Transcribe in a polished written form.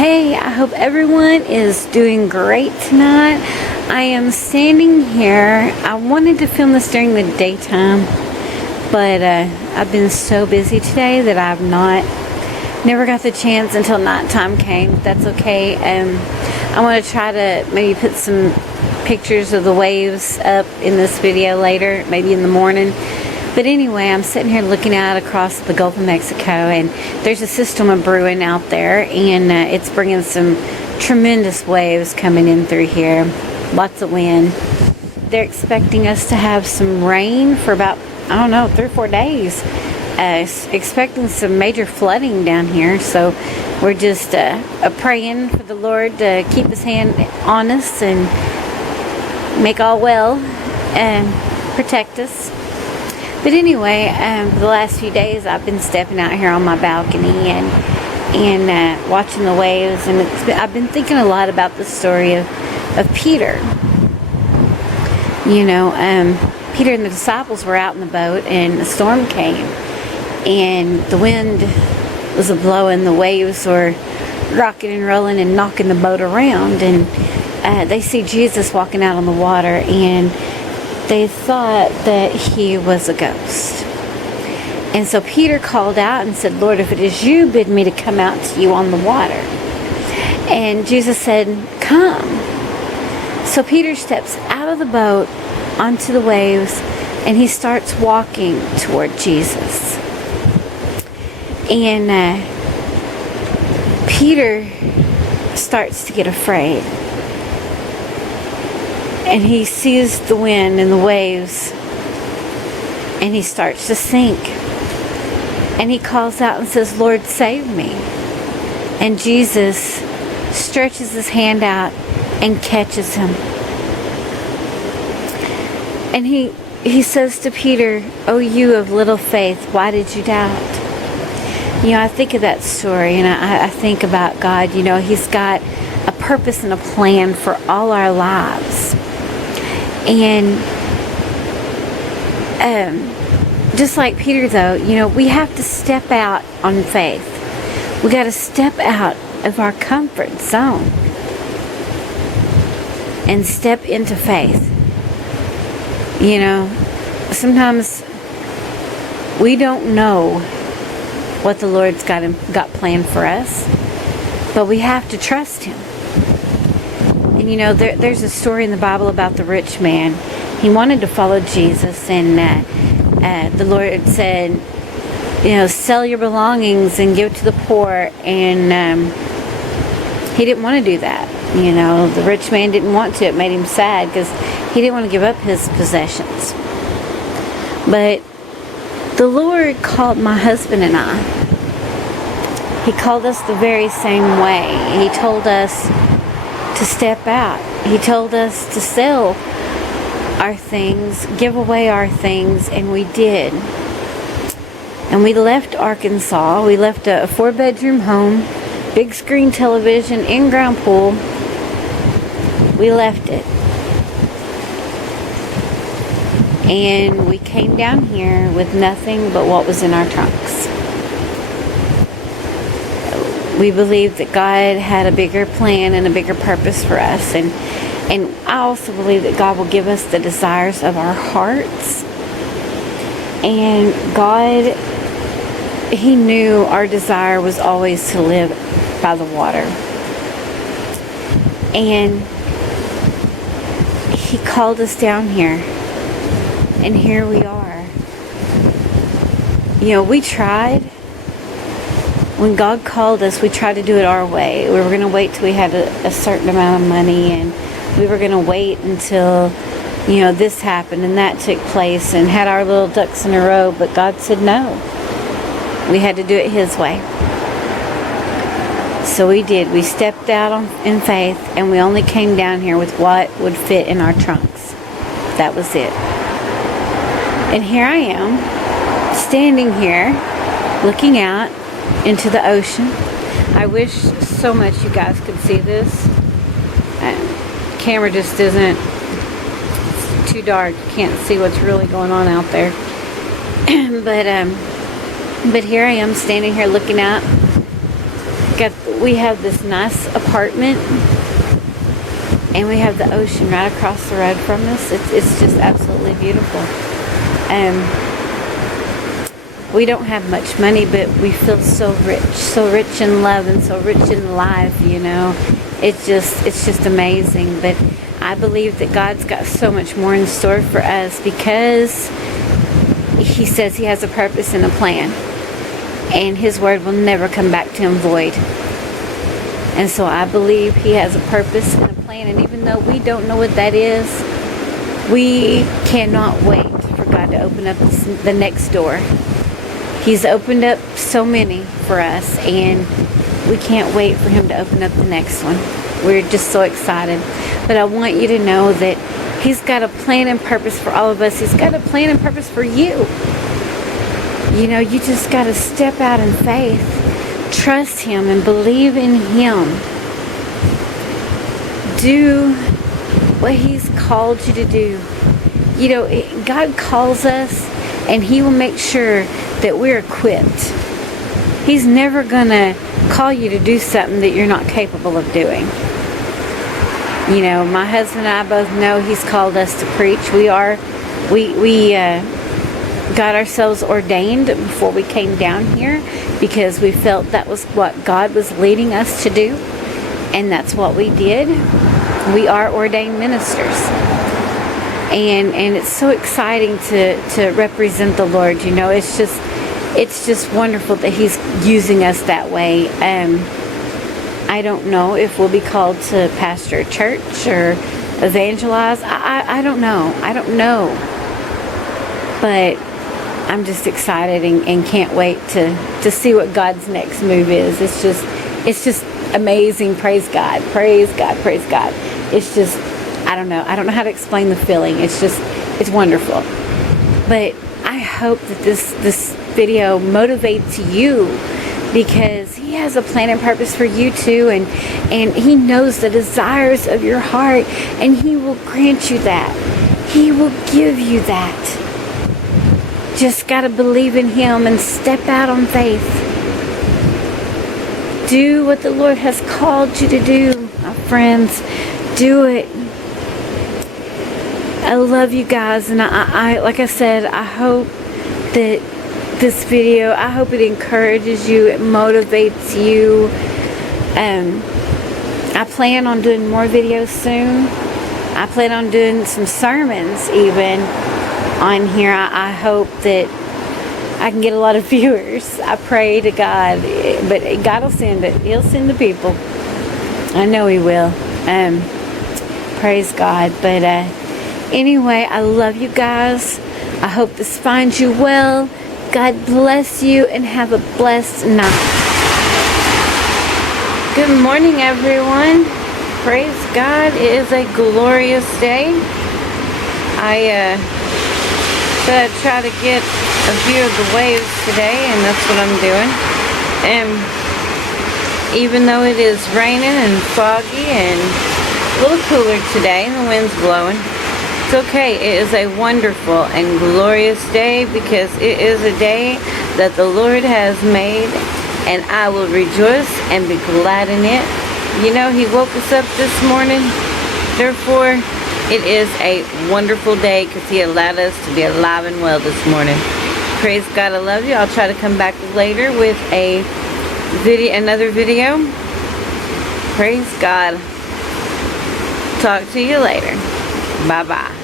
Hey, I hope everyone is doing great tonight. I am standing here. I wanted to film this during the daytime, but I've been so busy today that I've never got the chance until nighttime came. That's okay. I want to try to maybe put some pictures of the waves up in this video later, maybe in the morning. But anyway, I'm sitting here looking out across the Gulf of Mexico, and there's a system of brewing out there, and it's bringing some tremendous waves coming in through here. Lots of wind. They're expecting us to have some rain for about, 3 or 4 days. Expecting some major flooding down here, so we're just praying for the Lord to keep His hand on us and make all well and protect us. But anyway, the last few days I've been stepping out here on my balcony and watching the waves, and I've been thinking a lot about the story of Peter. Peter and the disciples were out in the boat, and the storm came, and the wind was blowing, the waves were rocking and rolling and knocking the boat around, and they see Jesus walking out on the water, and they thought that he was a ghost. And so Peter called out and said, "Lord, if it is you, bid me to come out to you on the water." And Jesus said, "Come." So Peter steps out of the boat onto the waves, and he starts walking toward Jesus. And Peter starts to get afraid. And he sees the wind and the waves, and he starts to sink. And he calls out and says, "Lord, save me." And Jesus stretches his hand out and catches him. And he says to Peter, "Oh, you of little faith, why did you doubt?" I think of that story, and I think about God. He's got a purpose and a plan for all our lives. And just like Peter, though, we have to step out on faith. We got to step out of our comfort zone and step into faith. Sometimes we don't know what the Lord's got planned for us, but we have to trust Him. And there's a story in the Bible about the rich man. He wanted to follow Jesus, and the Lord said, sell your belongings and give to the poor. And he didn't want to do that. The rich man didn't want to. It made him sad because he didn't want to give up his possessions. But the Lord called my husband and I. He called us the very same way. He told us to step out. He told us to sell our things, give away our things, and we did. And we left Arkansas. We left a 4-bedroom home, big screen television, in-ground pool. We left it. And we came down here with nothing but what was in our trunks. We believe that God had a bigger plan and a bigger purpose for us. And I also believe that God will give us the desires of our hearts. And God, He knew our desire was always to live by the water. And He called us down here. And here we are. We tried. When God called us, we tried to do it our way. We were going to wait till we had a certain amount of money, and we were going to wait until, this happened and that took place, and had our little ducks in a row. But God said no. We had to do it His way. So we did. We stepped out in faith, and we only came down here with what would fit in our trunks. That was it. And here I am, standing here, looking out into the ocean. I wish so much you guys could see this. Camera just isn't, it's too dark. You can't see what's really going on out there. But here I am standing here looking out, we have this nice apartment, and we have the ocean right across the road from us. It's just absolutely beautiful. We don't have much money, but we feel so rich in love and so rich in life, you know. It's just amazing. But I believe that God's got so much more in store for us, because He says He has a purpose and a plan, and His word will never come back to Him void. And so I believe He has a purpose and a plan, and even though we don't know what that is, we cannot wait for God to open up the next door. He's opened up so many for us, and we can't wait for Him to open up the next one. We're just so excited. But I want you to know that He's got a plan and purpose for all of us. He's got a plan and purpose for you. You know, you just got to step out in faith, trust Him, and believe in Him. Do what He's called you to do. You know, God calls us, and He will make sure that we're equipped. He's never gonna call you to do something that you're not capable of doing. You know, my husband and I both know He's called us to preach. We got ourselves ordained before we came down here, because we felt that was what God was leading us to do, and that's what we did. We are ordained ministers. And it's so exciting to represent the Lord. You know, it's just wonderful that He's using us that way. I don't know if we'll be called to pastor a church or evangelize. I don't know. But I'm just excited and can't wait to see what God's next move is. It's just amazing. Praise God. Praise God. Praise God. It's just, I don't know how to explain the feeling. It's wonderful. But I hope that this video motivates you, because He has a plan and purpose for you too, and He knows the desires of your heart, and He will grant you that. He will give you that. Just got to believe in Him and step out on faith. Do what the Lord has called you to do, my friends. Do it. I love you guys, and I like I said, I hope that this video, I hope it encourages you, it motivates you. I plan on doing more videos soon. I plan on doing some sermons even on here. I hope that I can get a lot of viewers. I pray to God, but God will send it. He'll send the people. I know He will. Praise God. But anyway, I love you guys. I hope this finds you well. God bless you, and have a blessed night. Good morning, everyone. Praise God. It is a glorious day. I said I'd try to get a view of the waves today, and that's what I'm doing. And even though it is raining and foggy and a little cooler today, and the wind's blowing, it's okay. It is a wonderful and glorious day, because it is a day that the Lord has made, and I will rejoice and be glad in it. You know, He woke us up this morning. Therefore, it is a wonderful day, because He allowed us to be alive and well this morning. Praise God. I love you. I'll try to come back later with another video. Praise God. Talk to you later. Bye-bye.